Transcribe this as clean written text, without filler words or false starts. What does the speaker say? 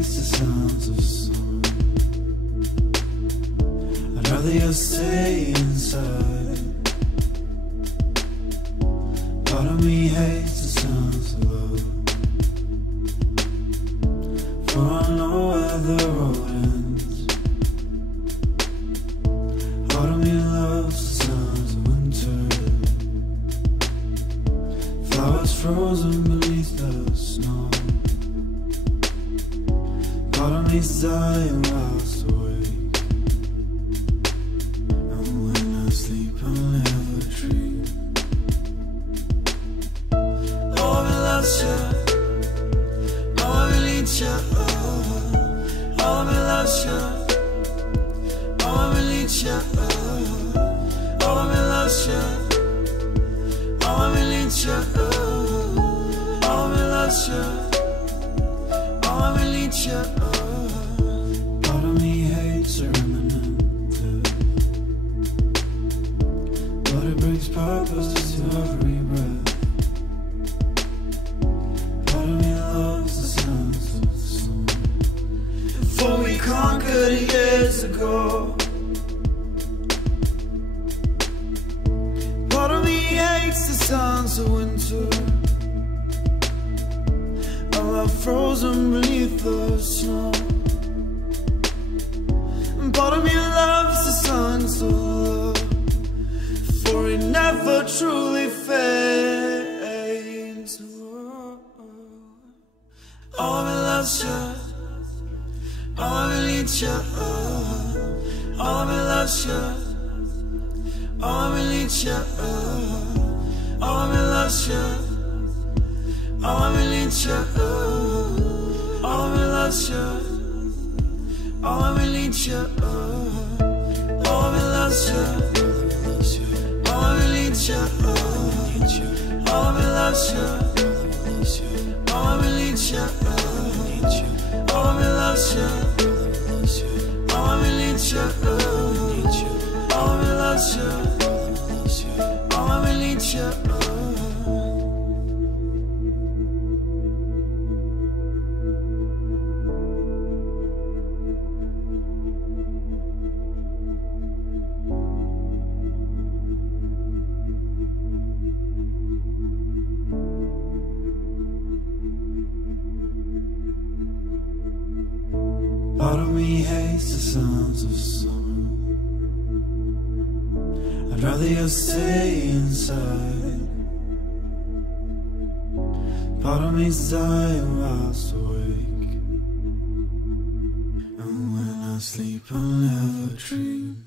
hates the sounds of summer. I'd rather you stay inside. Part of me hates the sounds of love, for I know where the road ends. Part of me loves the sounds of winter, flowers frozen beneath the snow. Part of me's dying whilst awake, and when I sleep I'll never dream. Oh, I loves you, oh, I need you, oh, I loves you, oh, I need you, oh, I loves you, oh, I need you, oh, I loves you, oh, I need you. Part of me hates a remnant, but it brings purpose to every breath. Part of me loves the sounds of summer, for we conquered years ago. Part of me hates the sounds of winter, frozen beneath the snow. And part of me loves the signs of love, for it never truly fades. Oh, me loves you, oh, me needs you, oh, me loves you, oh, me needs you, oh, me loves you, oh, me needs you, oh, me loves you, oh, me needs you, oh, me loves you, oh, me needs you, oh, me loves you, oh, me needs you, oh, me loves you, oh, me needs you, oh, me loves you, oh, me needs you. Part of me hates the sounds of summer. I'd rather you stay inside. Part of me's dying whilst awake, and when I sleep I'll never dream.